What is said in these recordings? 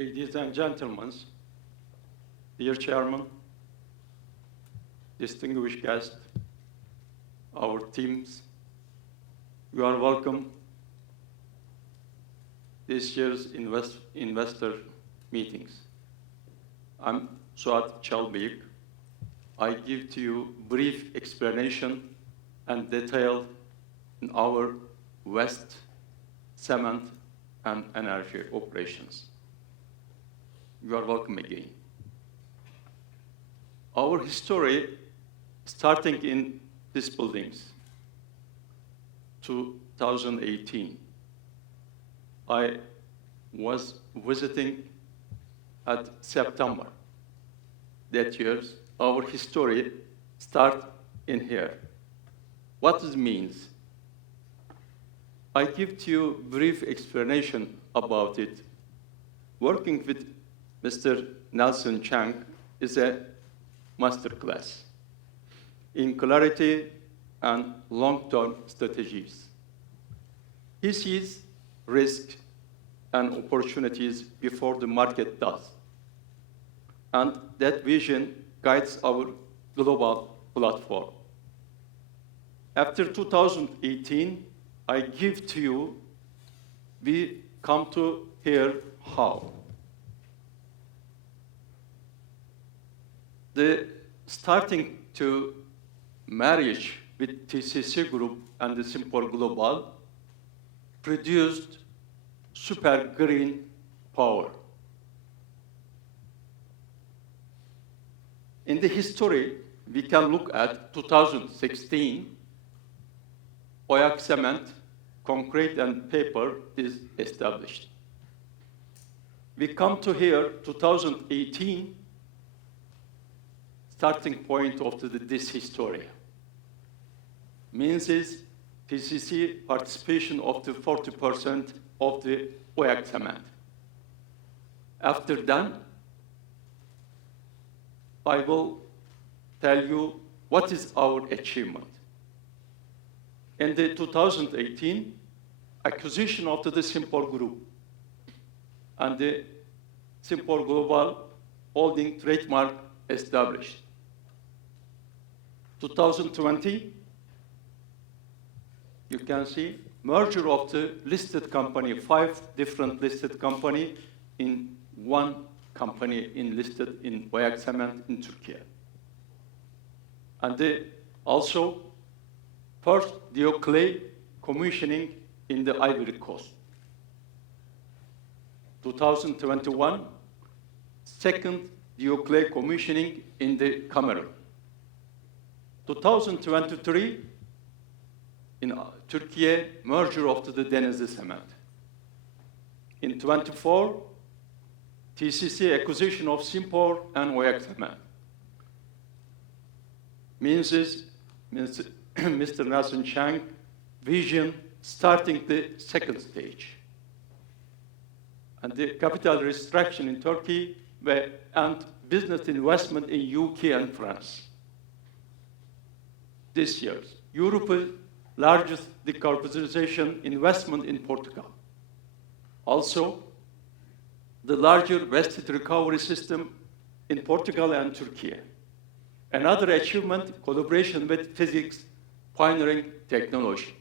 Ladies and gentlemen, dear Chairman, distinguished guests, our teams, you are welcome this year's investor meetings. I'm Suat Çalbıyık. I give to you brief explanation and detail in our West cement and energy operations. You are welcome again. Our history, starting in these buildings, 2018, I was visiting at September that year. Our history starts in here. What it means? I give to you brief explanation about it. Working with Mr. Nelson Chang is a masterclass in clarity and long-term strategies. He sees risks and opportunities before the market does. And that vision guides our global platform. After 2018, I give to you, we come to hear how. The starting to marriage with TCC Group and the Cimpor Global produced super green power. In the history, we can look at 2016, Oyak cement, concrete and paper is established. We come to here, 2018, starting point of this history. Means is TCC participation of the 40% of the Oyak cement. After that, I will tell you what is our achievement. In the 2018, acquisition of the Cimpor Group and the Cimpor Global holding trademark established. 2020, you can see merger of the listed company, 5 different listed company in one company listed in Oyak Cement in Turkey. And also, first Dioclay commissioning in the Ivory Coast. 2021, second Dioclay commissioning in the Cameroon. 2023, in Turkey, merger of the Denizli Cement. In 24, TCC acquisition of Cimpor and Oyak Cement. Means Mr. Nelson Chang vision starting the second stage. And the capital restriction in Turkey and business investment in UK and France. This year, Europe's largest decarbonization investment in Portugal. Also, the larger vested recovery system in Portugal and Turkey. Another achievement, collaboration with physics, pioneering technology.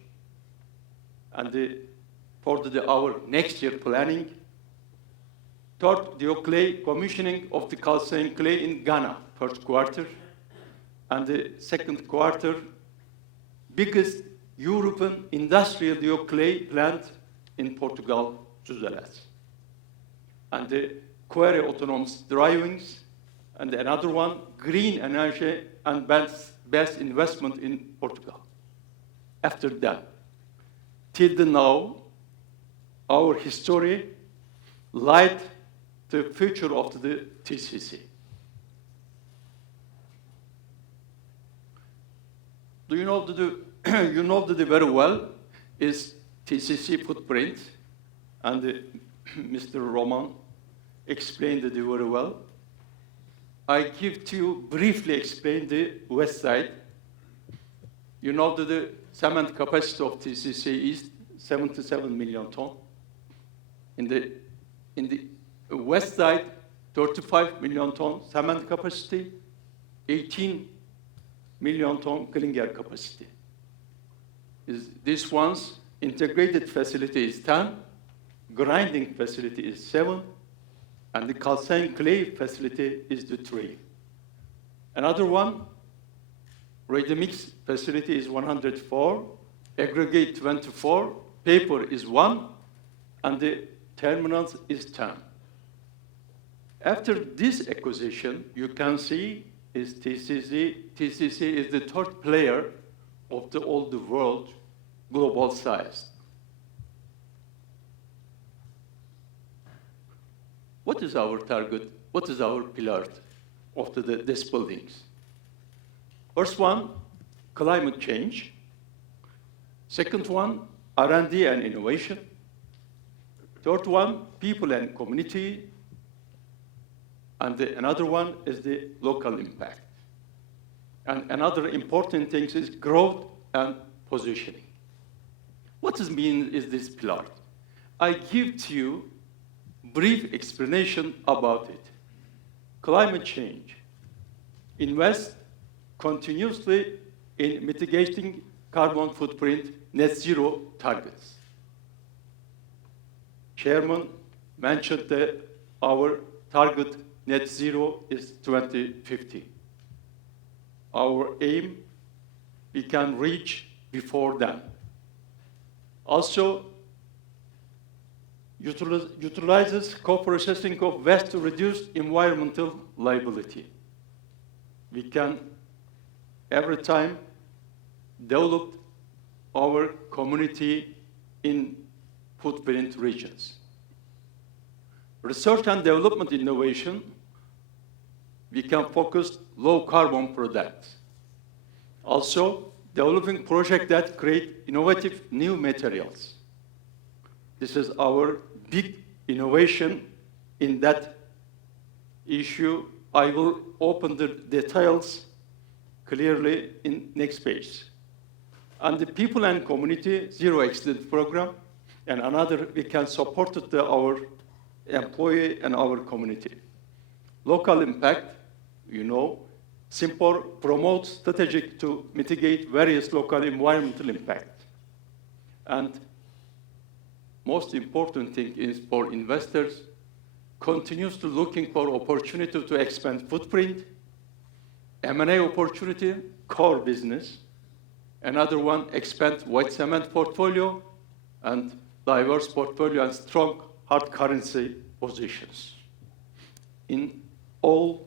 And for our next year planning, third, Dioclay commissioning of the calcined clay in Ghana, first quarter, and the second quarter, biggest European industrial Dioclay plant in Portugal, Suzeles. And the quarry autonomous drivings, and another one, green energy and best investment in Portugal. After that, till now, our history light the future of the TCC. Do you know you know that very well is TCC footprint, and Mr. Roman explained it very well. I give to you briefly explain the west side. You know that the cement capacity of TCC is 77 million ton. In the West side, 35 million ton cement capacity, 18 million ton clinker capacity. This one's integrated facility is 10, grinding facility is 7, and the calcined clay facility is the 3. Another one, ready-mix facility is 104, aggregate 24, paper is 1, and the terminals is 10. After this acquisition, you can see is TCC. TCC is the third player of all the world, global size. What is our target? What is our pillar of these buildings? First one, climate change. Second one, R&D and innovation. Third one, people and community. And another one is the local impact. And another important thing is growth and positioning. What does mean is this pillar? I give to you brief explanation about it. Climate change. Invest continuously in mitigating carbon footprint net zero targets. Chairman mentioned that our target net zero is 2050. Our aim, we can reach before then. Also, utilizes co-processing of waste to reduce environmental liability. We can, every time, develop our community in footprint regions. Research and development innovation, we can focus low carbon products. Also, developing projects that create innovative new materials. This is our big innovation in that issue. I will open the details clearly in next page. And the people and community zero accident program, and another we can support our employee and our community. Local impact, you know, Cimpor promotes strategic to mitigate various local environmental impact. And most important thing is for investors, continues to looking for opportunity to expand footprint, M&A opportunity, core business. Another one, expand white cement portfolio and diverse portfolio and strong hard currency positions in all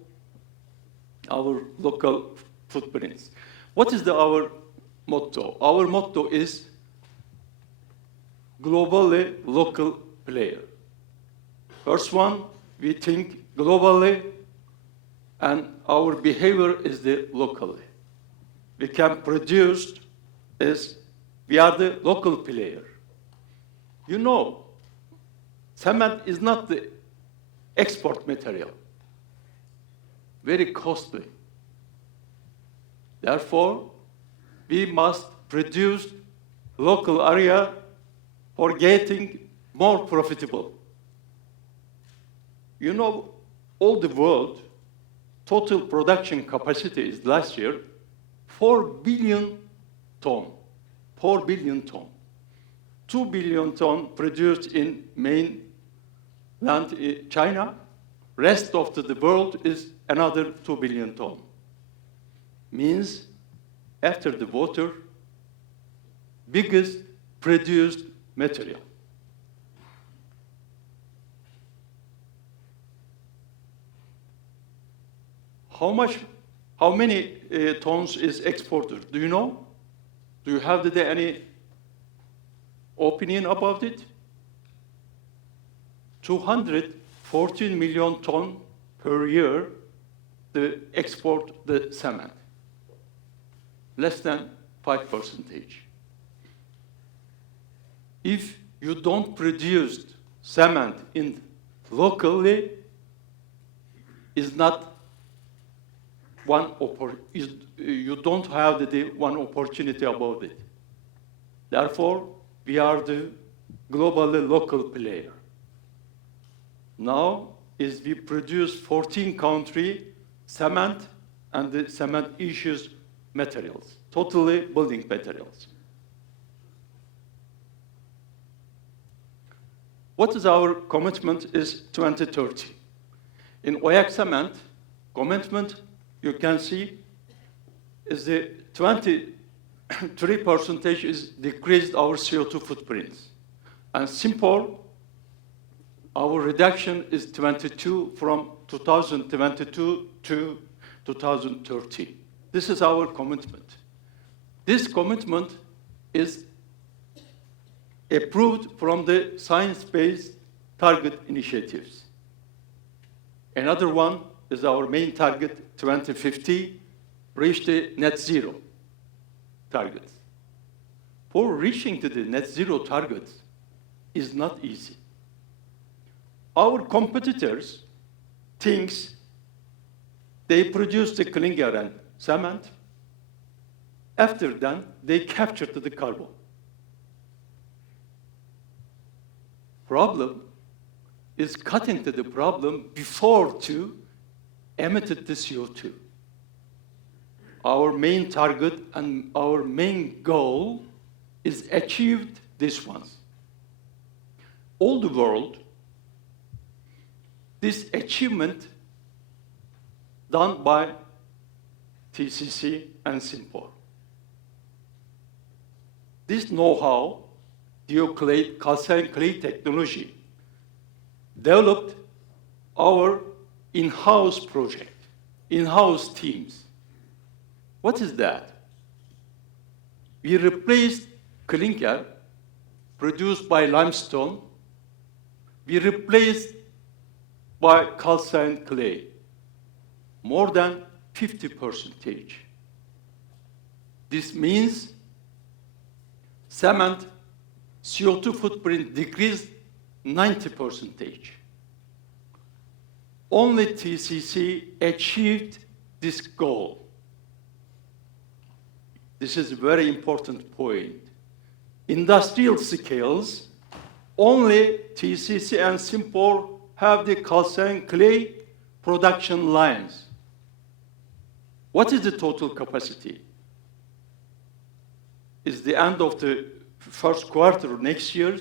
our local footprints. What is our motto? Our motto is globally local player. First one, we think globally, and our behavior is the locally. We can produce as we are the local player. You know, cement is not the export material. Very costly. Therefore, we must produce local area for getting more profitable. You know, all the world, total production capacity is last year 4 billion ton. 4 billion ton. 2 billion ton produced in mainland China. Rest of the world is another 2 billion ton. Means after the water, biggest produced material. How many tons is exported? Do you know? Do you have any opinion about it? 214 million ton per year to export the cement. Less than 5%. If you don't produce cement in locally, is not you don't have the one opportunity about it. Therefore, we are the globally local player. Now, is we produce 14 country cement and the cement issues materials, totally building materials. What is our commitment is 2030. In Oyak Cement, commitment, you can see, is the 23% is decreased our CO2 footprints. And Cimpor, our reduction is 22 from 2022 to 2030. This is our commitment. This commitment is approved from the science-based target initiatives. Another one is our main target, 2050, reach the net zero target. For reaching to the net zero targets is not easy. Our competitors thinks they produce the clinker and cement. After that, they capture the carbon. Problem is cutting to the problem before to emit the CO2. Our main target and our main goal is achieved this ones. All the world, this achievement done by TCC and Cimpor. This know-how, calcined clay technology, developed our in-house project, in-house teams. What is that? We replaced clinker produced by limestone. We replaced by calcined clay, more than 50%. This means cement CO2 footprint decreased 90%. Only TCC achieved this goal. This is a very important point. Industrial scales, only TCC and Cimpor have the calcined clay production lines. What is the total capacity? Is the end of the first quarter next year,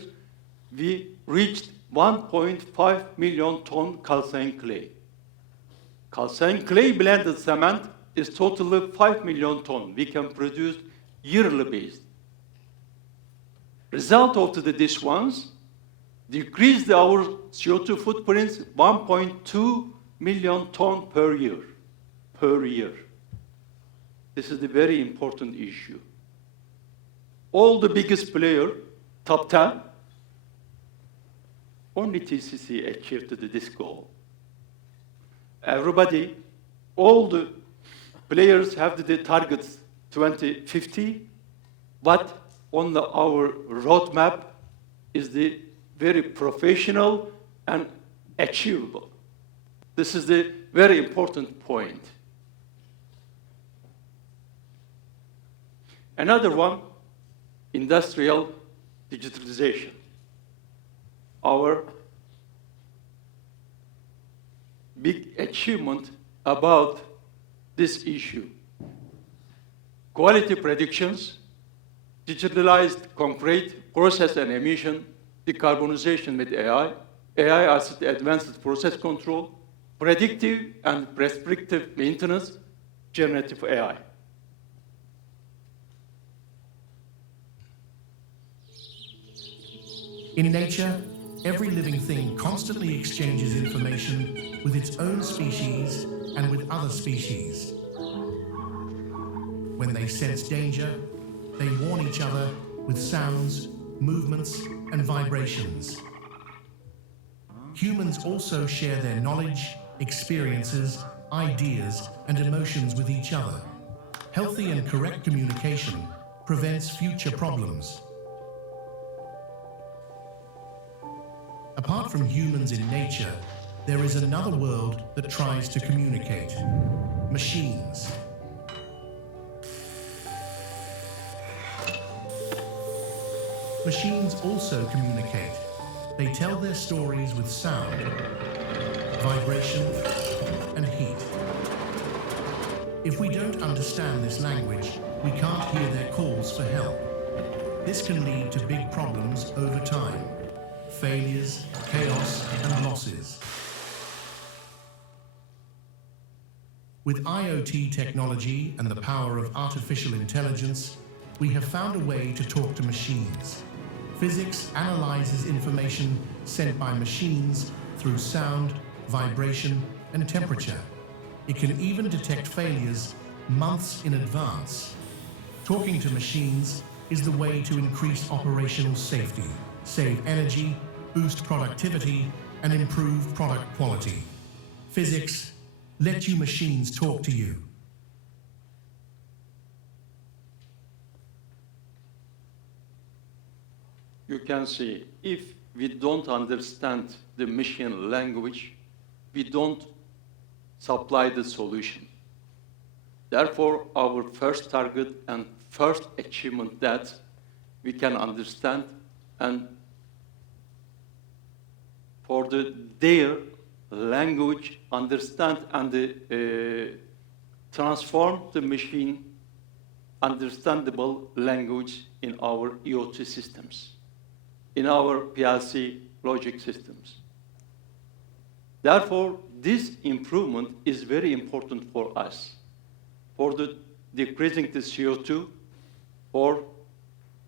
we reached 1.5 million ton calcined clay. Calcined clay blended cement is totally 5 million ton. We can produce yearly based. Result of this ones decreased our CO2 footprints 1.2 million ton per year. This is a very important issue. All the biggest player, top 10, only TCC achieved this goal. Everybody, all the players have the targets 2050, but on our roadmap is the very professional and achievable. This is the very important point. Another one, industrial digitalization. Our big achievement about this issue. Quality predictions, digitalized concrete, process and emission, decarbonization with AI, AI-assisted advanced process control, predictive and prescriptive maintenance, generative AI. In nature, every living thing constantly exchanges information with its own species and with other species. When they sense danger, they warn each other with sounds, movements, and vibrations. Humans also share their knowledge, experiences, ideas, and emotions with each other. Healthy and correct communication prevents future problems. Apart from humans in nature, there is another world that tries to communicate. Machines. Machines also communicate. They tell their stories with sound. vibration, and heat. If we don't understand this language, we can't hear their calls for help. This can lead to big problems over time, failures, chaos, and losses. With IoT technology and the power of artificial intelligence, we have found a way to talk to machines. Physics analyzes information sent by machines through sound, vibration, and temperature. It can even detect failures months in advance. Talking to machines is the way to increase operational safety, save energy, boost productivity, and improve product quality. Physics, let you machines talk to you. You can see, if we don't understand the machine language, we don't supply the solution. Therefore, our first target and first achievement that we can understand, and for their language, understand and transform the machine understandable language in our IoT systems, in our PLC logic systems. Therefore, this improvement is very important for us, for decreasing the CO2, for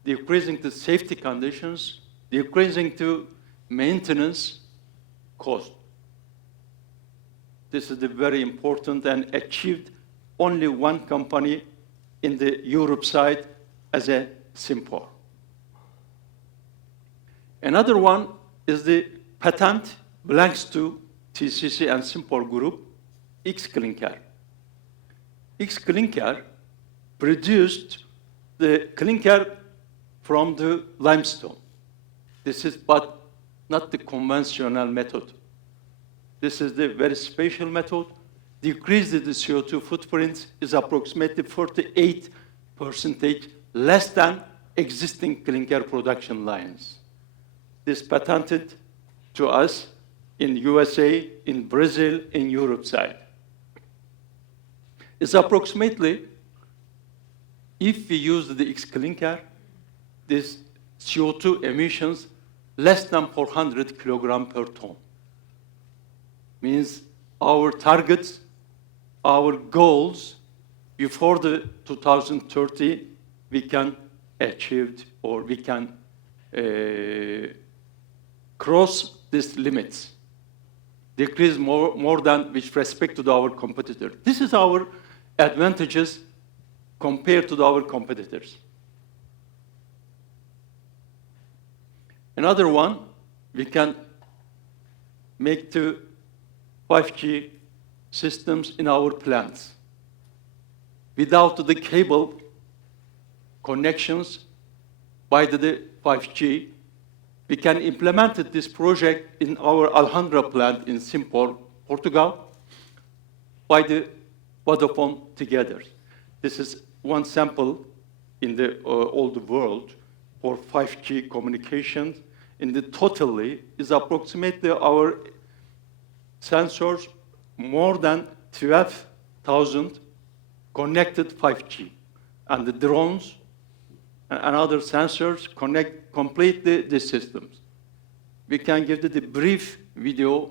decreasing the safety conditions, decreasing the maintenance cost. This is very important and achieved only one company in the Europe side as a Cimpor. Another one is the patent belongs to TCC and Cimpor Group, X-Clinker. X-Clinker produced the clinker from the limestone. This is but not the conventional method. This is the very special method. Decrease the CO2 footprint is approximately 48% less than existing clinker production lines. This patented to us in USA, in Brazil, in Europe side. It's approximately, if we use the X-Clinker, this CO2 emissions less than 400 kilogram per ton. Means our targets, our goals before the 2030, we can achieve or we can cross these limits, decrease more than with respect to our competitors. This is our advantages compared to our competitors. Another one, we can make the 5G systems in our plants. Without the cable connections by the 5G, we can implement this project in our Alhandra plant in Cimpor, Portugal, by the Vodafone together. This is one sample in the all the world for 5G communications. In the totally is approximately our sensors more than 12,000 connected 5G, and the drones and other sensors complete the systems. We can give the brief video.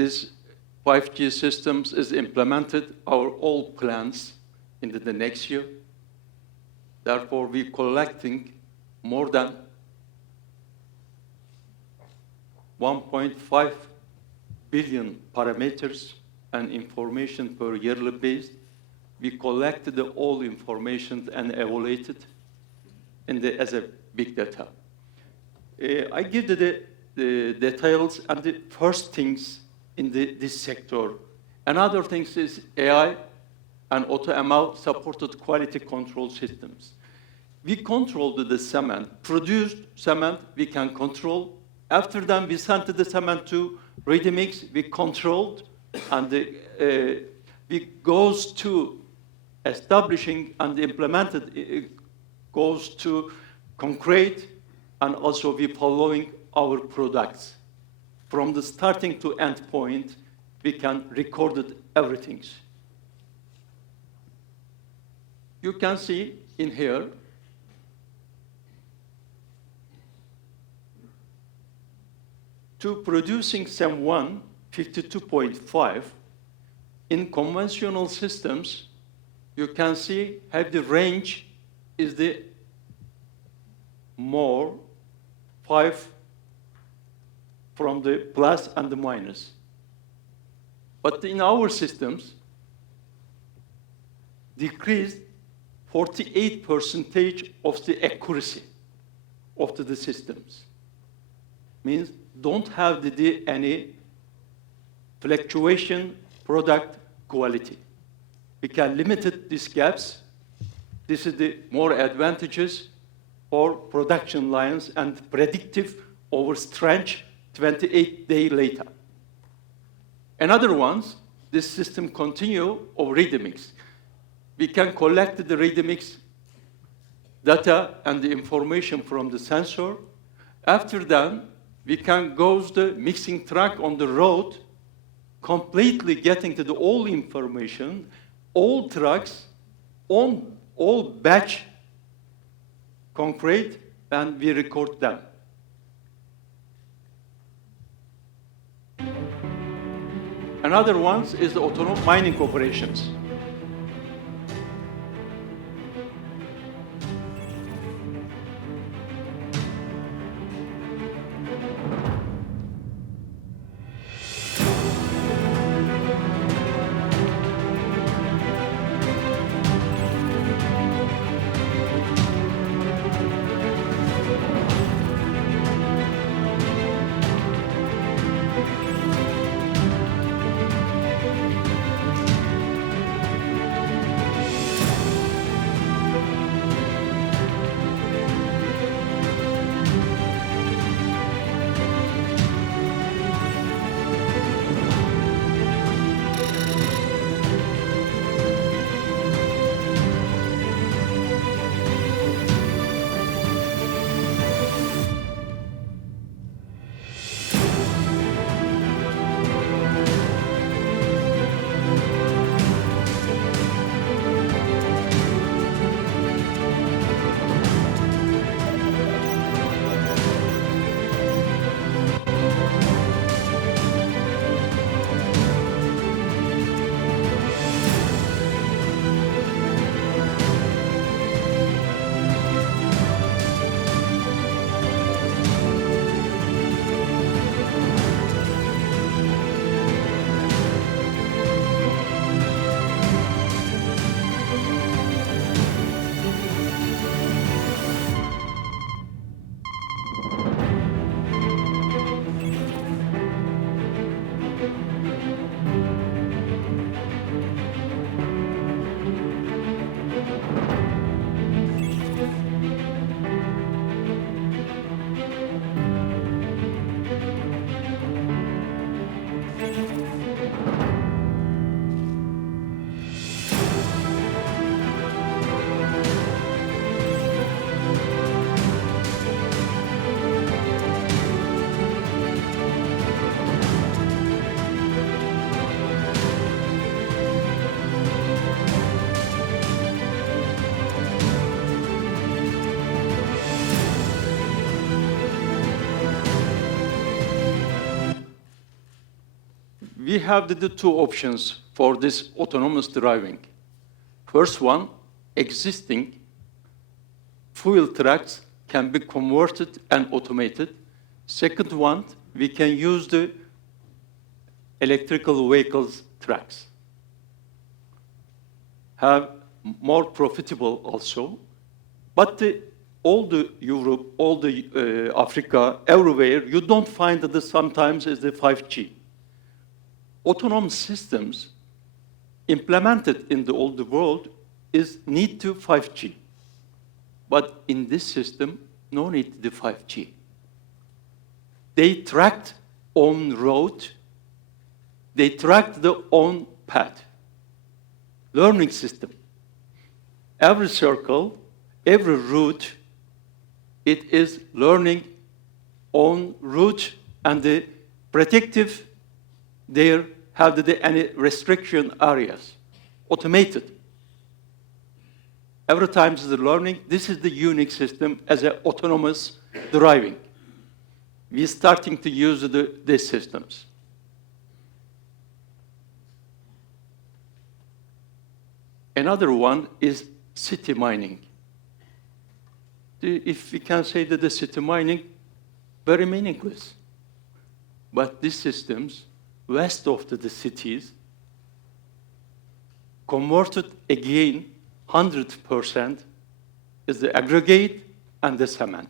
this 5G systems is implemented our all plans into the next year. Therefore, we're collecting more than 1.5 billion parameters and information per yearly base. We collected all information and evaluated as a big data. I give the details and the first things in this sector. Another thing is AI and AutoML supported quality control systems. We controlled the cement, produced cement, we can control. After that, we sent the cement to ready mix, we controlled, and we goes to establishing and implemented, it goes to concrete, and also we following our products. From the starting to end point, we can record everything. You can see in here, to producing SEM1 52.5, in conventional systems, you can see how the range is the more 5 from the plus and the minus. But in our systems, decreased 48% of the accuracy of the systems. Means don't have any fluctuation product quality. We can limit these gaps. This is the more advantages for production lines and predictive over stretch 28 days later. Another ones, this system continue over ready mix. We can collect the ready mix data and the information from the sensor. After that, we can go to the mixing truck on the road, completely getting to the all information, all trucks, on all batch concrete, and we record them. Another one is the autonomous mining operations. we have the two options for this autonomous driving. First one, existing fuel trucks can be converted and automated. Second one, we can use the electrical vehicles trucks. Have more profitable also, but all the Europe, all the Africa, everywhere, you don't find that sometimes is the 5G. Autonomous systems implemented in the old world is need to 5G. But in this system, no need to the 5G. They tracked on road, they tracked the on path. Learning system. Every circle, every route, it is learning on route and the protective there have any restriction areas, automated. Every time the learning, this is the unique system as an autonomous driving. We're starting to use these systems. Another one is city mining. If we can say that the city mining, very meaningless. But these systems, west of the cities, converted again 100% is the aggregate and the cement.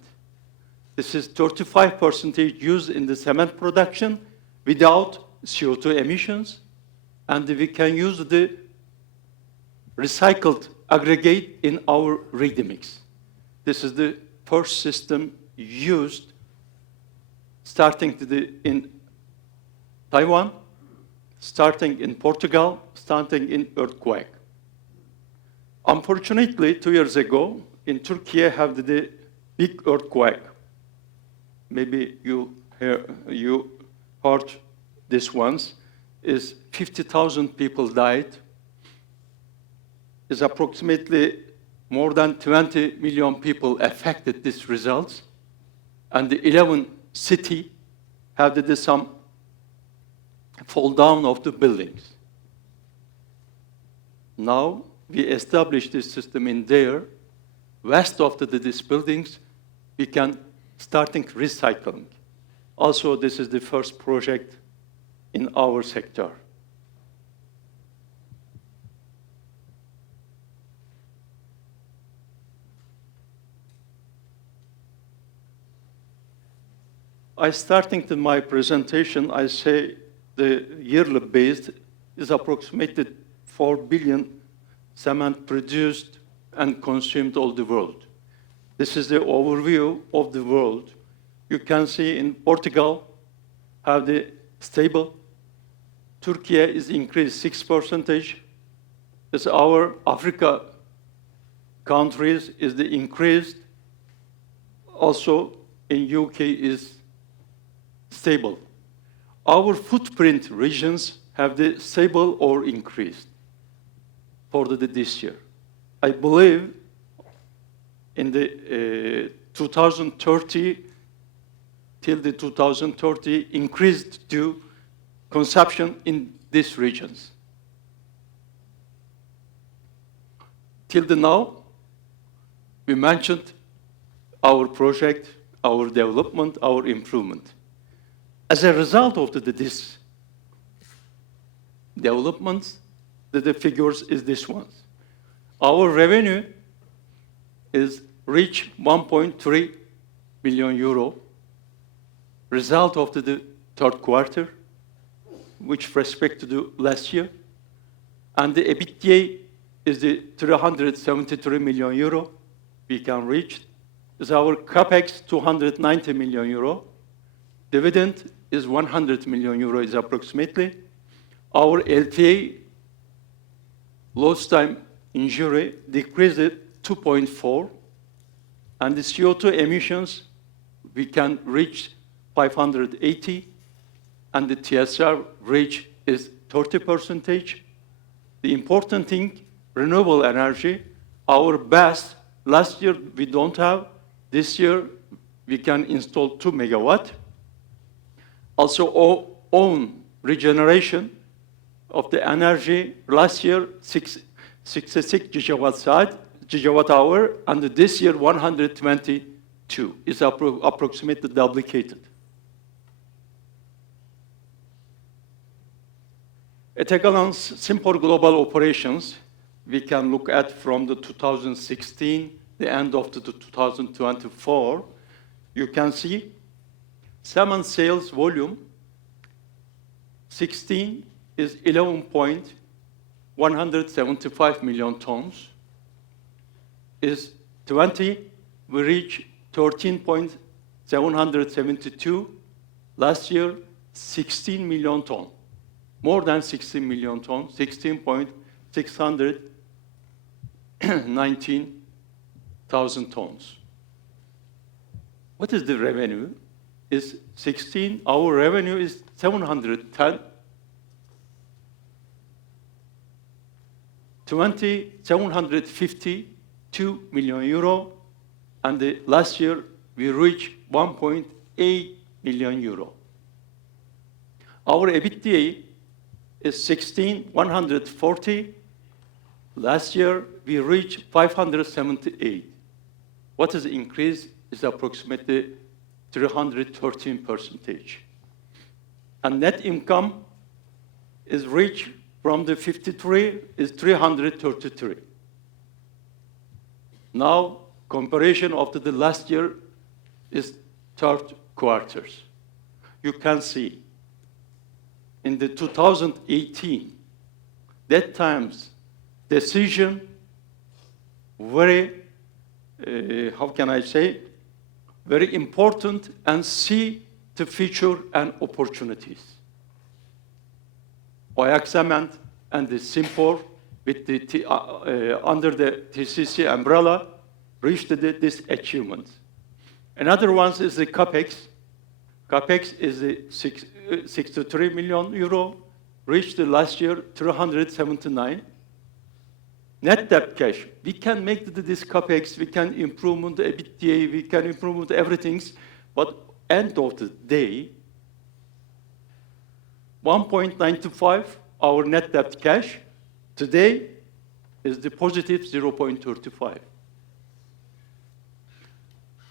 This is 35% used in the cement production without CO2 emissions, and we can use the recycled aggregate in our ready mix. This is the first system used starting in Taiwan, starting in Portugal, starting in earthquake. Unfortunately, 2 years ago, in Turkey have the big earthquake. Maybe you heard this once. Is 50,000 people died. Is approximately more than 20 million people affected these results, and the 11 cities have some fall down of the buildings. Now we established this system in there, west of these buildings, we can starting recycling. Also, this is the first project in our sector. Starting to my presentation, I say the yearly base is approximately 4 billion cement produced and consumed all the world. This is the overview of the world. You can see in Portugal have the stable. Turkey is increased 6%. As our Africa countries is the increased. Also in UK is stable. Our footprint regions have the stable or increased for this year. I believe in the 2030 till the 2030 increased to consumption in these regions. Till now, we mentioned our project, our development, our improvement. As a result of this developments, the figures is this one. Our revenue is reached 1.3 billion euro, result of the third quarter, which respect to the last year, and the EBITDA is the 373 million euro we can reach. Is our capex 290 million euro, dividend is 100 million euro is approximately. Our LTA, lost time injury, decreased 2.4, and the CO2 emissions, we can reach 580, and the TSR reach is 30%. The important thing, renewable energy, our best, last year we don't have, this year we can install 2 megawatt. Also own regeneration of the energy. Last year, 66 gigawatt hour, and this year 122 is approximately duplicated. At Egalan's Cimpor Global operations, we can look at from the 2016, the end of the 2024, you can see cement sales volume 16 is 11.175 million tons. Is 20, we reach 13.772. Last year, 16 million tons. More than 16 million tons, 16.619,000 tons. What is the revenue? Is 16, our revenue is 710, 752 million euro, and last year we reached 1.8 million euro. Our EBITDA is 140. Last year we reached 578. What is the increase? Is approximately 313%. And net income is reached from the 53 is 333. Now, comparison of the last year is third quarters. You can see in the 2018, that time's decision very, how can I say, very important and see the future and opportunities. Oyak Cement and the Cimpor with the under the TCC umbrella reached this achievement. Another one is the CAPEX. CAPEX is 63 million euro, reached last year 379. Net debt cash, we can make this CAPEX, we can improve the EBITDA, we can improve everything, but end of the day, 1.95, our net debt cash, today is the positive 0.35.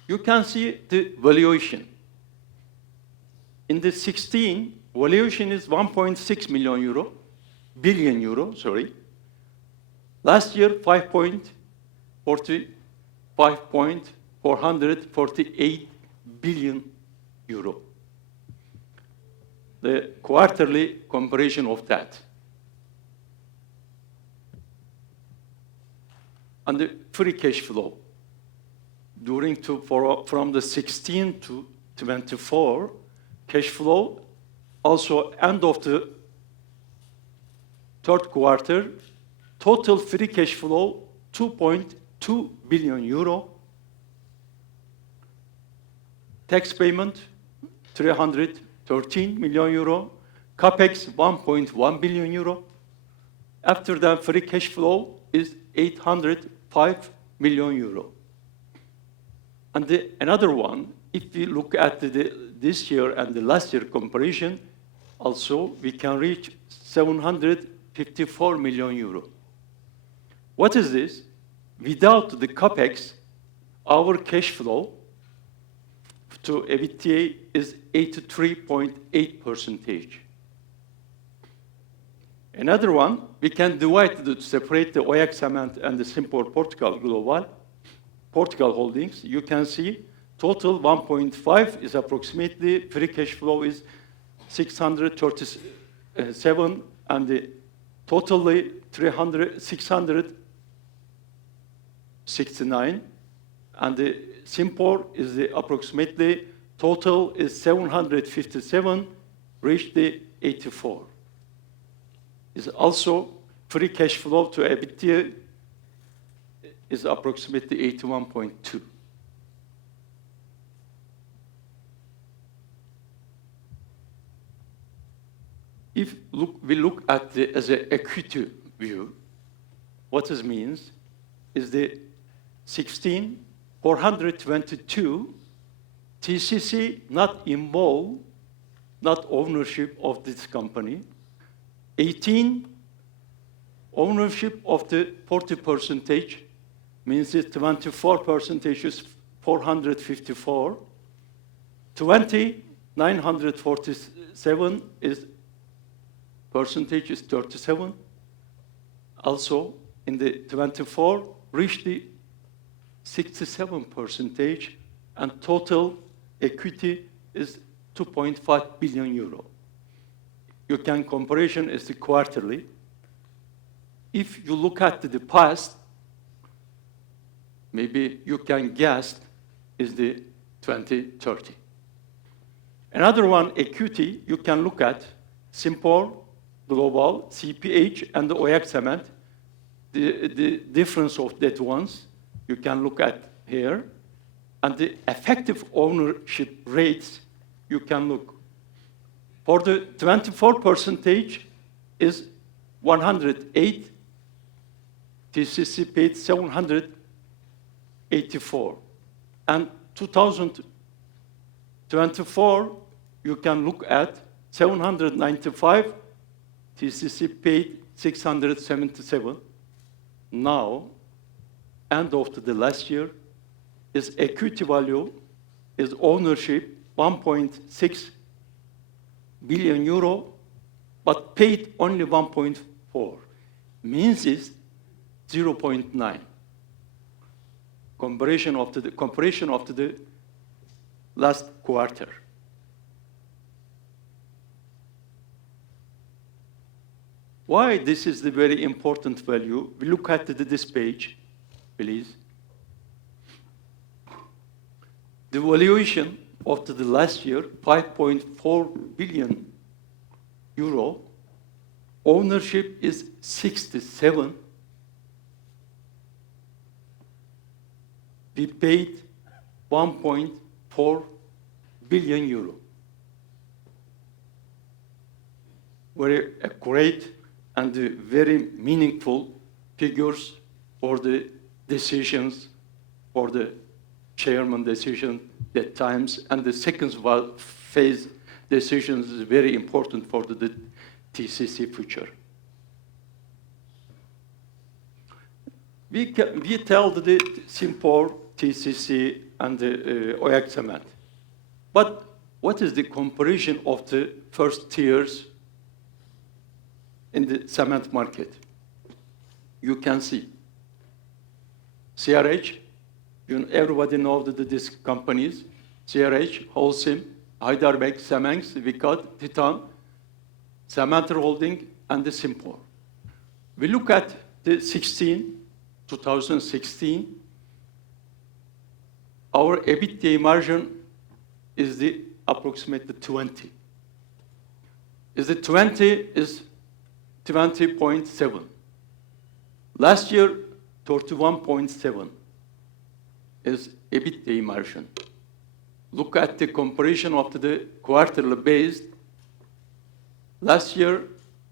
You can see the valuation. In the 16, valuation is 1.6 billion euro, sorry. Last year, 5.448 billion euro. The quarterly comparison of that. And the free cash flow. From the 16 to 24, cash flow, also end of the third quarter, total free cash flow, 2.2 billion euro. Tax payment, 313 million euro. CAPEX, 1.1 billion euro. After that, free cash flow is 805 million euro. And another one, if we look at this year and the last year comparison, also we can reach 754 million euro. What is this? Without the CAPEX, our cash flow to EBITDA is 83.8%. Another one, we can divide to separate the Oyak Cement and the Cimpor Global, Portugal Holdings. You can see total 1.5 is approximately, free cash flow is 637, and the totally 669, and the Cimpor is approximately total is 757, reached the 84. Is also free cash flow to EBITDA is approximately 81.2. If we look at as an equity view, what it means is the 16,422 TCC not involved not ownership of this company. 18, ownership of the 40% means that 24% is 454. 20, 947 is percentage is 37. Also, in the 24, reached the 67%, and total equity is 2.5 billion euro. You can comparison is the quarterly. If you look at the past, maybe you can guess is the 2030. Another one, equity, you can look at Cimpor Global, CPH, and the Oyak Cement. The difference of that ones, you can look at here. And the effective ownership rates, you can look. For the 24% is 108, TCC paid 784. And 2024, you can look at 795, TCC paid 677. Now, end of the last year, is equity value, is ownership 1.6 billion euro, but paid only 1.4. Means is 0.9. Comparison of the last quarter. Why this is the very important value? We look at this page, please. The valuation of the last year, 5.4 billion euro. Ownership is 67. We paid 1.4 billion euro. Very accurate and very meaningful figures for the decisions, for the chairman decision at times, and the second phase decisions is very important for the TCC future. We tell the Cimpor, TCC, and the Oyak Cement. But what is the comparison of the first tiers in the cement market? You can see CRH, everybody knows these companies, CRH, Holcim, Heidelberg, Cemex, Vicat, Titan, Cementer Holding, and the Cimpor. We look at the 2016, our EBITDA margin is the approximately 20. Is the 20 is 20.7. Last year, 31.7 is EBITDA margin. Look at the comparison of the quarterly based. Last year,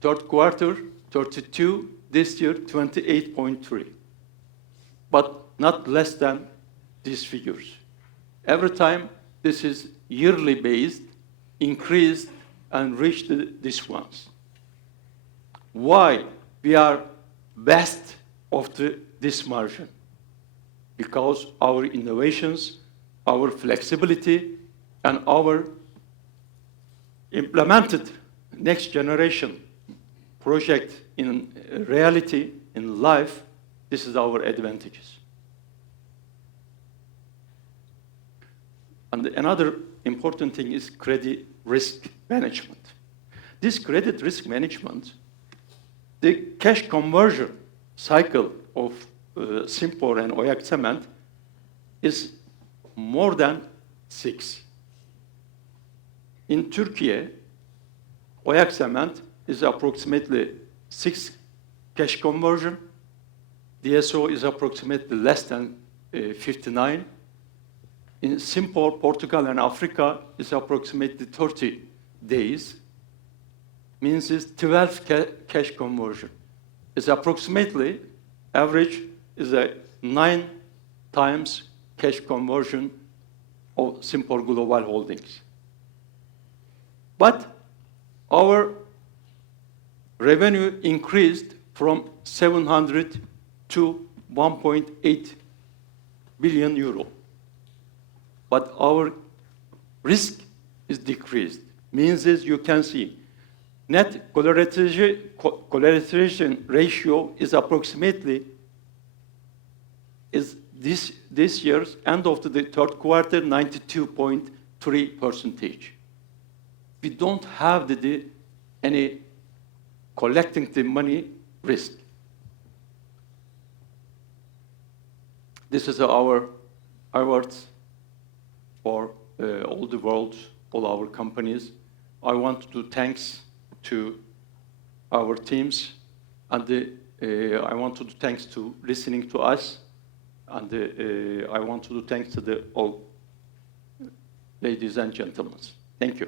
third quarter, 32. This year, 28.3. But not less than these figures. Every time, this is yearly based, increased, and reached these ones. Why we are best of this margin? Because our innovations, our flexibility, and our implemented next generation project in reality, in life, this is our advantages. And another important thing is credit risk management. This credit risk management, the cash conversion cycle of Cimpor and Oyak Cement is more than 6. In Turkey, Oyak Cement is approximately 6 cash conversion. DSO is approximately less than 59. In Cimpor, Portugal, and Africa is approximately 30 days. Means it's 12 cash conversion. It's approximately average is a 9 times cash conversion of Cimpor Global Holdings. But our revenue increased from 700 to 1.8 billion euro. But our risk is decreased. Means is you can see net collateralization ratio is approximately this year's end of the third quarter 92.3%. We don't have any collecting the money risk. This is our awards for all the world, all our companies. I want to thanks to our teams, and I want to do thanks to listening to us, and I want to do thanks to all ladies and gentlemen. Thank you.